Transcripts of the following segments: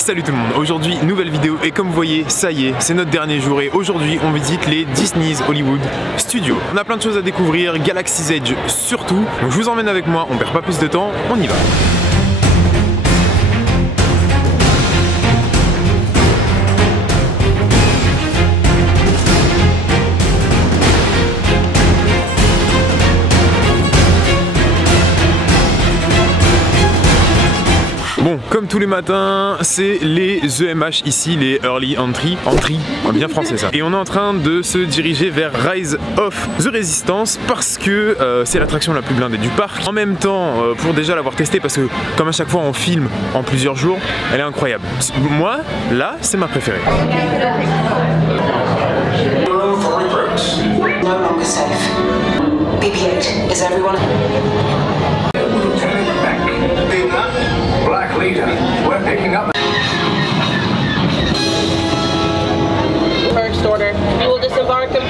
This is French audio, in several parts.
Salut tout le monde, aujourd'hui nouvelle vidéo et comme vous voyez, ça y est, c'est notre dernier jour et aujourd'hui on visite les Disney's Hollywood Studios. On a plein de choses à découvrir, Galaxy's Edge surtout, donc je vous emmène avec moi, on perd pas plus de temps, on y va. Bon, comme tous les matins, c'est les EMH ici, les Early Entry, bien français ça. Et on est en train de se diriger vers Rise of the Resistance parce que c'est l'attraction la plus blindée du parc. En même temps, pour déjà l'avoir testé, parce que comme à chaque fois on filme en plusieurs jours, elle est incroyable. Moi, là, c'est ma préférée. We're picking up. First order. You will disembark him.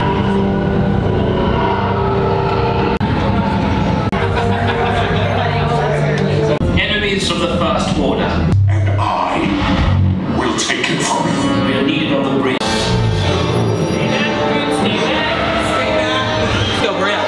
Enemies of the First Order. And I will take it from you. We are needed on the bridge. Go, Brian.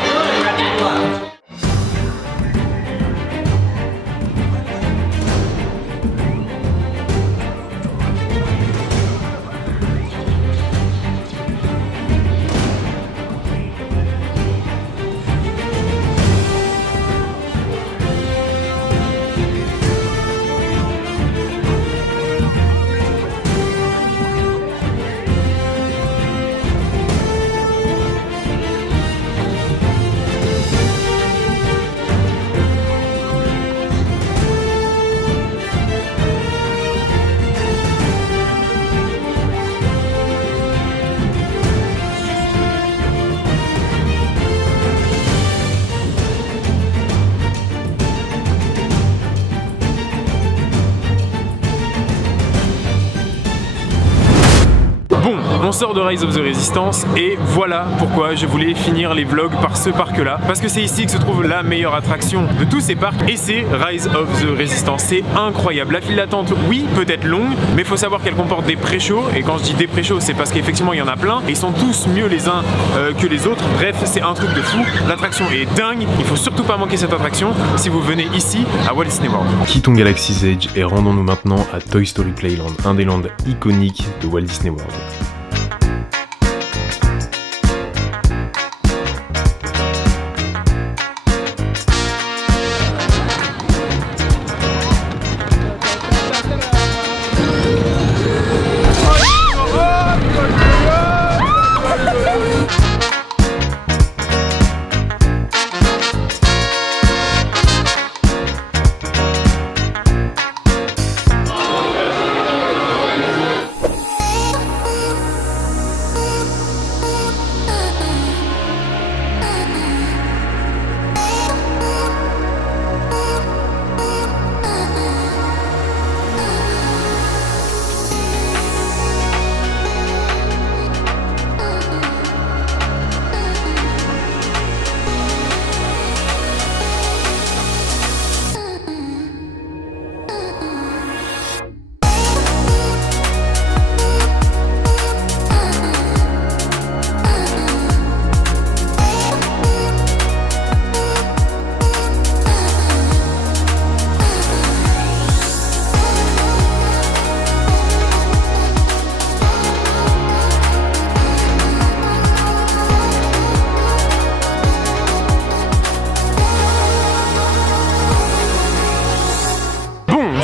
Bon, on sort de Rise of the Resistance et voilà pourquoi je voulais finir les vlogs par ce parc là. Parce que c'est ici que se trouve la meilleure attraction de tous ces parcs et c'est Rise of the Resistance. C'est incroyable. La file d'attente, oui, peut-être longue, mais il faut savoir qu'elle comporte des pré-shows. Et quand je dis des pré-shows, c'est parce qu'effectivement il y en a plein et ils sont tous mieux les uns que les autres. Bref, c'est un truc de fou. L'attraction est dingue. Il faut surtout pas manquer cette attraction si vous venez ici à Walt Disney World. Quittons Galaxy's Edge et rendons-nous maintenant à Toy Story Playland, un des lands iconiques de Walt Disney World.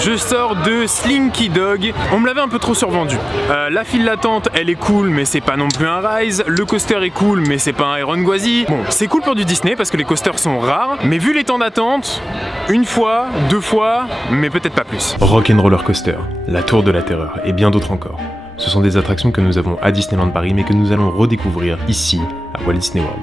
Je sors de Slinky Dog, on me l'avait un peu trop survendu. La file d'attente elle est cool mais c'est pas non plus un Rise, le coaster est cool mais c'est pas un Iron Gwazi. Bon, c'est cool pour du Disney parce que les coasters sont rares, mais vu les temps d'attente, une fois, deux fois, mais peut-être pas plus. Rock'n'Roller Coaster, la Tour de la Terreur et bien d'autres encore. Ce sont des attractions que nous avons à Disneyland Paris mais que nous allons redécouvrir ici à Walt Disney World.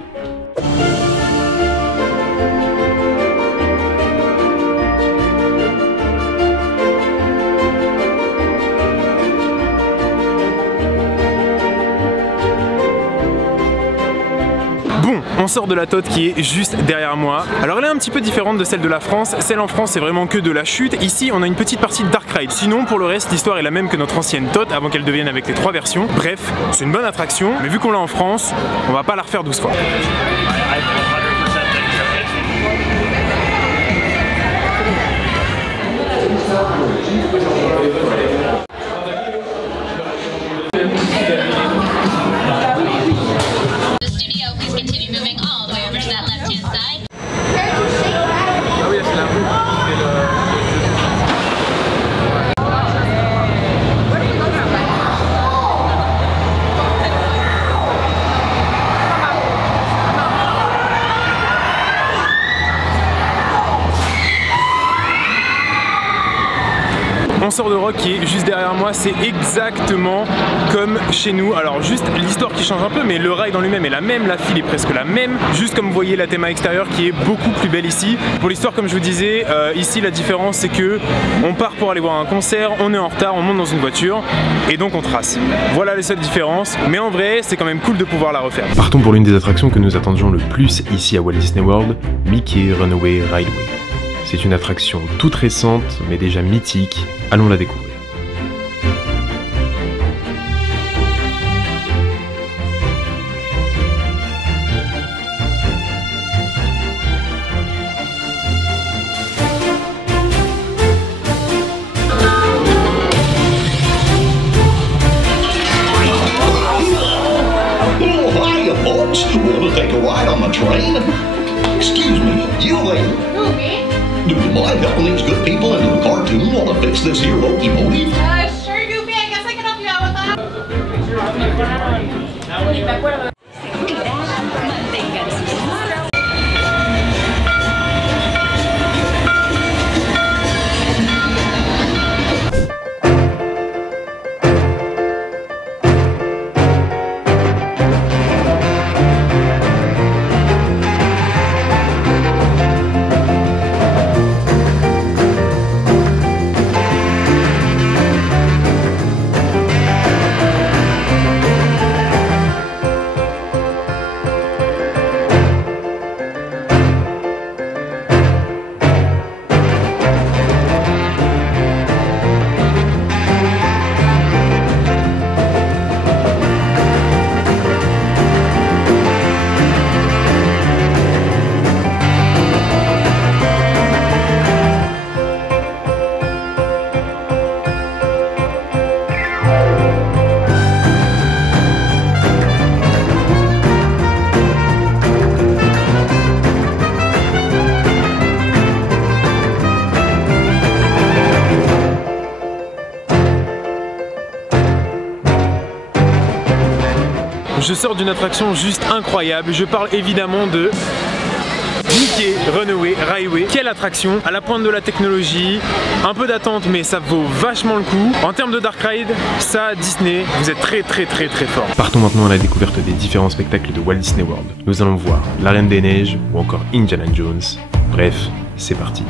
On sort de la Tote qui est juste derrière moi. Alors elle est un petit peu différente de celle de la France. Celle en France c'est vraiment que de la chute. Ici on a une petite partie de Dark Ride. Sinon pour le reste l'histoire est la même que notre ancienne Tote avant qu'elle devienne avec les 3 versions. Bref, c'est une bonne attraction, mais vu qu'on l'a en France, on va pas la refaire 12 fois. On sort de Rock qui est juste derrière moi, c'est exactement comme chez nous. Alors juste l'histoire qui change un peu, mais le ride en lui-même est la même, la file est presque la même. Juste comme vous voyez la théma extérieure qui est beaucoup plus belle ici. Pour l'histoire, comme je vous disais, ici la différence c'est que on part pour aller voir un concert, on est en retard, on monte dans une voiture et donc on trace. Voilà les seules différences, mais en vrai c'est quand même cool de pouvoir la refaire. Partons pour l'une des attractions que nous attendions le plus ici à Walt Disney World, Mickey Runaway Railway. C'est une attraction toute récente, mais déjà mythique. Allons la découvrir. Oh, hiya, folks. Want to take a ride on the train? Excuse me, you there? Who, me? Do you mind helping these good people into the cartoon while I fix this here locomotive? Sure, Goofy. I guess I can help you out with that. Je sors d'une attraction juste incroyable, je parle évidemment de Mickey Runaway Railway. Quelle attraction, à la pointe de la technologie, un peu d'attente mais ça vaut vachement le coup. En termes de Dark Ride, ça Disney, vous êtes très fort. Partons maintenant à la découverte des différents spectacles de Walt Disney World. Nous allons voir La Reine des Neiges ou encore Indiana Jones. Bref, c'est parti.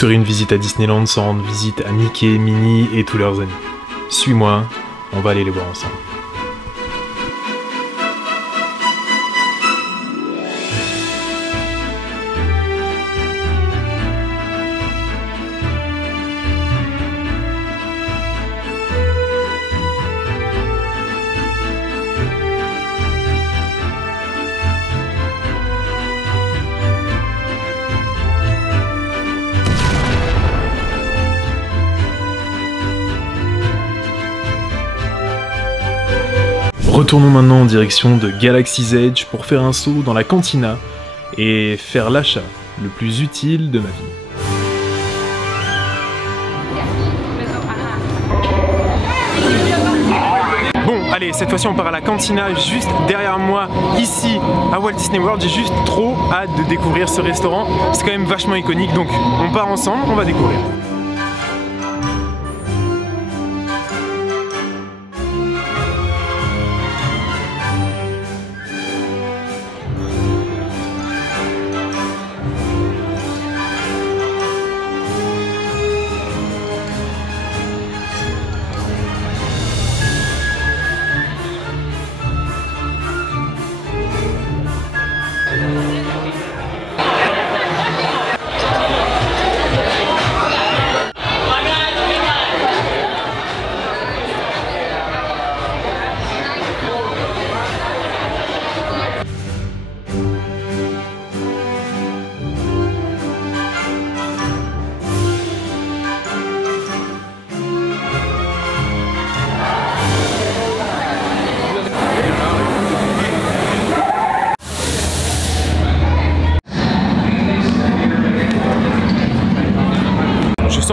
serait une visite à Disneyland sans rendre visite à Mickey, Minnie et tous leurs amis. Suis-moi, on va aller les voir ensemble. Retournons maintenant en direction de Galaxy's Edge pour faire un saut dans la cantina et faire l'achat le plus utile de ma vie. Bon, allez, cette fois-ci on part à la cantina juste derrière moi, ici à Walt Disney World. J'ai juste trop hâte de découvrir ce restaurant. C'est quand même vachement iconique, donc on part ensemble, on va découvrir.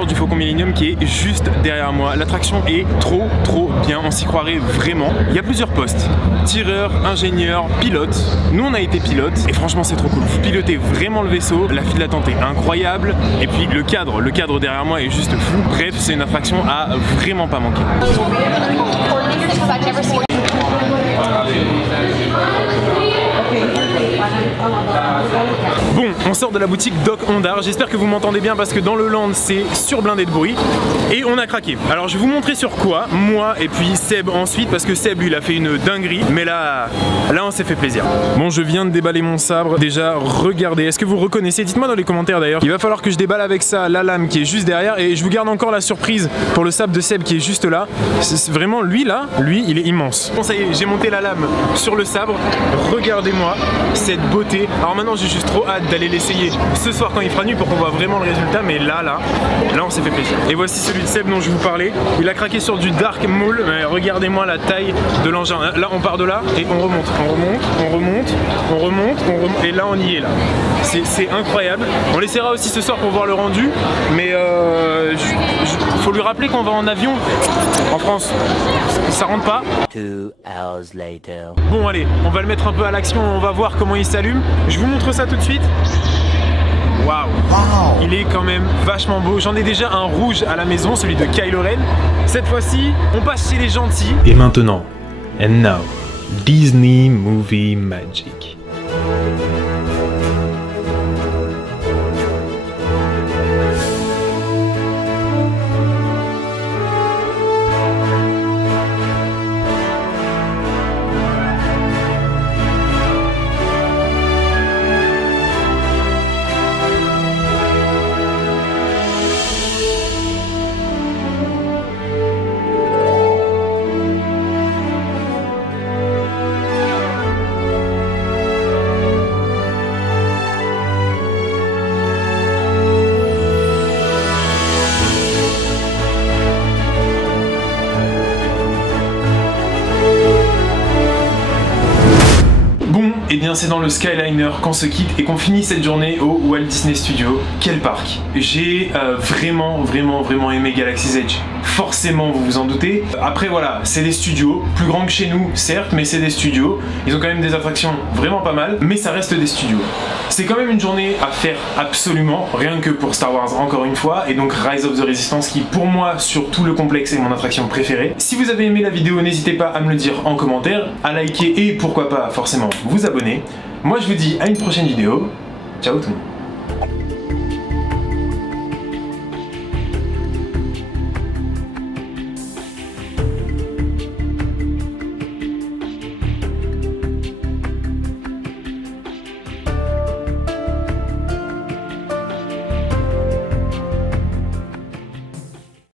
Du Faucon Millenium qui est juste derrière moi. L'attraction est trop bien, on s'y croirait vraiment. Il y a plusieurs postes, tireur, ingénieur, pilote. Nous on a été pilote et franchement c'est trop cool. Vous pilotez vraiment le vaisseau, la file d'attente est incroyable et puis le cadre derrière moi est juste fou. Bref, c'est une attraction à vraiment pas manquer. Bon, on sort de la boutique Doc Ondar, j'espère que vous m'entendez bien parce que dans le land c'est surblindé de bruit et on a craqué. Alors je vais vous montrer sur quoi, moi et puis Seb ensuite parce que Seb lui il a fait une dinguerie mais là on s'est fait plaisir. Bon, je viens de déballer mon sabre, déjà regardez, est-ce que vous reconnaissez, dites-moi dans les commentaires d'ailleurs. Il va falloir que je déballe avec ça la lame qui est juste derrière et je vous garde encore la surprise pour le sabre de Seb qui est juste là. C'est vraiment lui il est immense. Bon ça y est, j'ai monté la lame sur le sabre, regardez-moi cette beauté. Alors maintenant j'ai juste trop hâte d'aller l'essayer ce soir quand il fera nuit pour qu'on voit vraiment le résultat, mais là on s'est fait plaisir. Et voici celui de Seb dont je vous parlais, il a craqué sur du Dark Maul, mais regardez-moi la taille de l'engin. Là on part de là et on remonte, et là on y est là. C'est incroyable. On l'essaiera aussi ce soir pour voir le rendu, mais faut lui rappeler qu'on va en avion en France, ça rentre pas. 2 hours later. Bon allez, on va le mettre un peu à l'action, on va voir comment il s'allume. Je vous montre ça tout de suite. Waouh, il est quand même vachement beau. J'en ai déjà un rouge à la maison, celui de Kylo Ren. Cette fois-ci, on passe chez les gentils. Et maintenant, and now, Disney Movie Magic. Et bien c'est dans le Skyliner qu'on se quitte et qu'on finit cette journée au Walt Disney Studios. Quel parc! J'ai vraiment aimé Galaxy's Edge. Forcément, vous vous en doutez. Après voilà, c'est des studios, plus grands que chez nous, certes, mais c'est des studios. Ils ont quand même des attractions vraiment pas mal, mais ça reste des studios. C'est quand même une journée à faire absolument, rien que pour Star Wars encore une fois, et donc Rise of the Resistance qui pour moi, sur tout le complexe, est mon attraction préférée. Si vous avez aimé la vidéo, n'hésitez pas à me le dire en commentaire, à liker et pourquoi pas forcément vous abonner. Moi je vous dis à une prochaine vidéo. Ciao tout le monde.